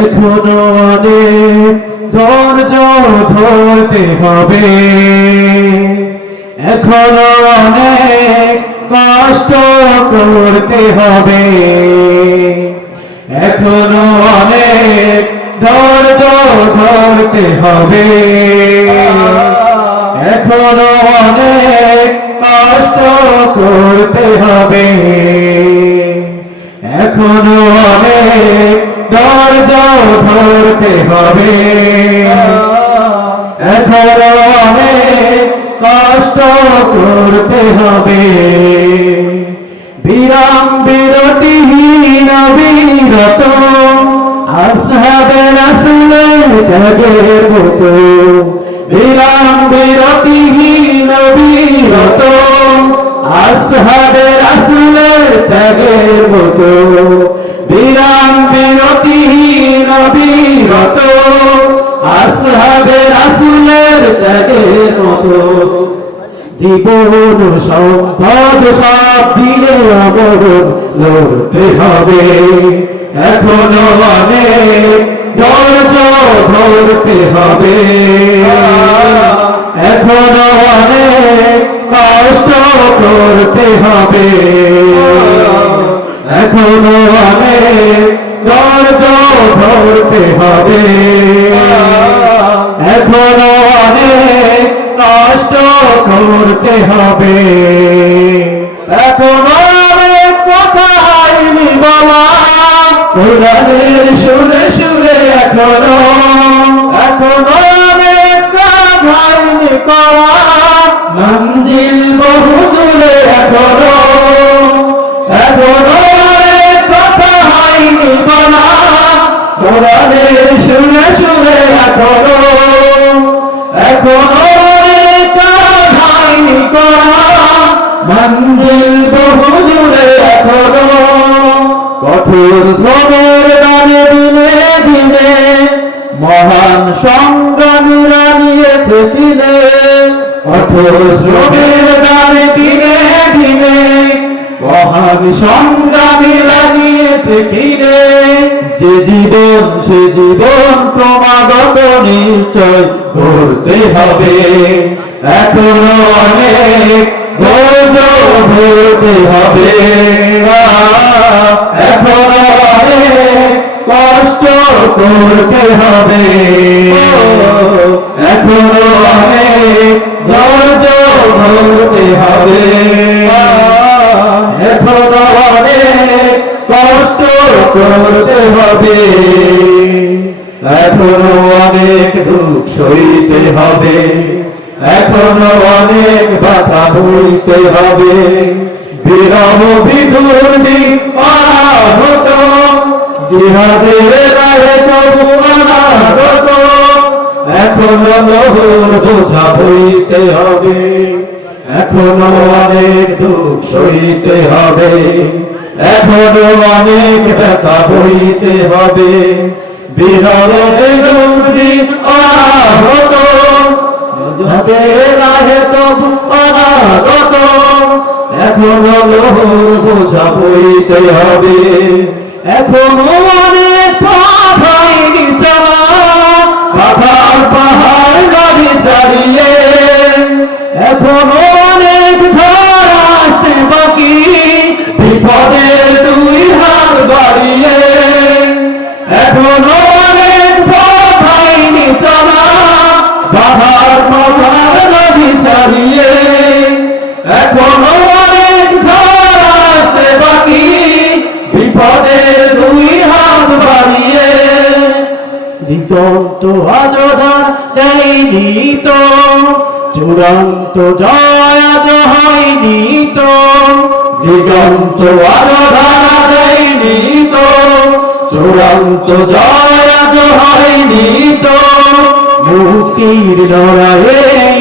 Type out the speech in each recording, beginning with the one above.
এখনো অনেক ধৈর্য ধরতে হবে, এখনো অনেক কষ্ট করতে হবে, এখনো অনেক ধৈর্য ধরতে হবে, এখনো অনেক কষ্ট করতে হবে, এখনো অনেক ধৈর্য ধরতে হবে, এখনো অনেক কষ্ট করতে হবে। বিরাম বিরতিহীন বিরত আসহাবে রাসূলের ত্যাগের মতো, বিরাম বিরতিহীন বিরত আসহাবে রাসূলের ত্যাগের মতো, বিরাম বিরতিহীন বিরত আসহাবে রাসূলের ত্যাগের মতো। জীবন সম্পদ সব দিলে অবরোধ লড়তে হবে, এখনো অনেক ধৈর্য ধরতে হবে, এখনো অনেক কষ্ট করতে হবে, এখনো অনেক ধৈর্য ধরতে হবে, এখনো অনেক কষ্ট করতে হবে, এখনো অনেক কথা হয়নি বলা কোরআনের সুরে সুরে, এখনো অনেক কাজ হয়নি করা মঞ্জিল বহু দূরে, এখনো অনেক কথা হয়নি বলা কোরআনের সুরে সুরে, এখনো অনেক কাজ হয়নি করা মঞ্জিল বহু দূরে, এখনো কঠোর শ্রমের দানে দিনে দিনে মহান সংগ্রামীরা নিয়েছে কিনে, কঠোর শ্রমের দানে দিনে দিনে মহান সংগ্রামীরা নিয়েছে কিনে, যে জীবন সে জীবন ক্রমাগত নিশ্চয় করতে হবে, এখনো অনেক ধৈর্য ধরতে হবে, এখনো অনেক কষ্ট করতে হবে, এখনো অনেক ধৈর্য ধরতে হবে, এখনো অনেক কষ্ট করতে হবে, এখনো অনেক দুঃখ সইতে হবে, এখনো অনেক ব্যথা বইতে হবে, বিরহ বিধুর্নি আহত জিহাদের রাহে তবু অনাগত, এখনো লহুর বোঝা বইতে হবে, এখনো অনেক দুঃখ সইতে হবে, এখনো অনেক ব্যথা বইতে হবে, বিরহ বিধুর্নি আহত জিহাদের রাহে তবু অনাগত, এখনো লহুর বোঝা বইতে হবে, এখনো অনেক পথ হয়নি চলা বাধার পাহাড় গাড়ি চালিয়ে, এখনো অনেক ঝড় আসতে বাকি বিপদের দুই হাত বাড়িয়ে, এখনো অনেক পথ হয়নি চলা বাধার পাহাড় গাড়ি চালিয়ে, এখনো অনেক ঝড় আসতে বাকি বিপদের দুই হাত বাড়িয়ে, দিগন্ত আজধার দেয়নি তো চূড়ান্ত জয় আজ হয়নি তো, দিগন্ত আজধার দেয়নি তো চূড়ান্ত জয় আজ হয়নি তো, মুক্তির লড়াইয়ে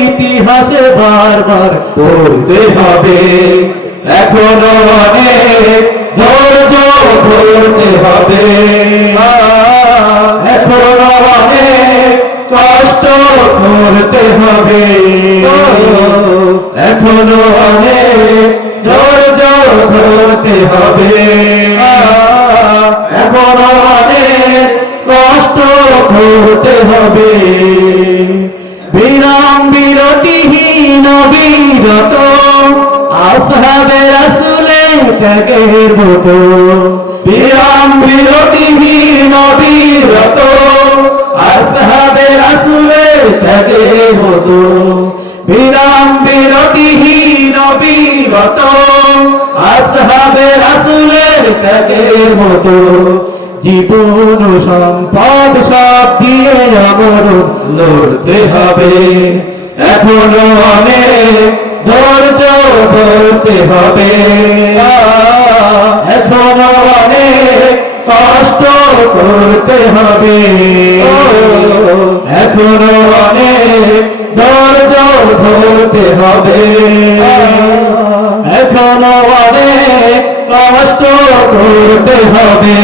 ইতিহাসে বারবার পড়তে হবে, এখনো অনেক ধৈর্য ধরতে হবে, এখনো অনেক কষ্ট করতে হবে, এখনো অনেক ধৈর্য ধরতে হবে, এখনো অনেক হবে। বিরাম বিরতিহীন বিরত আসহাবে রাসূলে ত্যাগের মতো। বিরাম বিরতিহীন বিরত আসহাবে রাসূলে ত্যাগের মতো। বিরাম বিরতিহীন বিরত আসহাবে রাসূলে ত্যাগের মতো। জীবন সম্পদ সব দিয়ে আমরণ লড়তে হবে। এখনো অনেক ধৈর্য ধরতে হবে। এখনো অনেক কষ্ট করতে হবে। এখনো অনেক ধৈর্য ধরতে হবে। এখনো অনেক কষ্ট করতে হবে।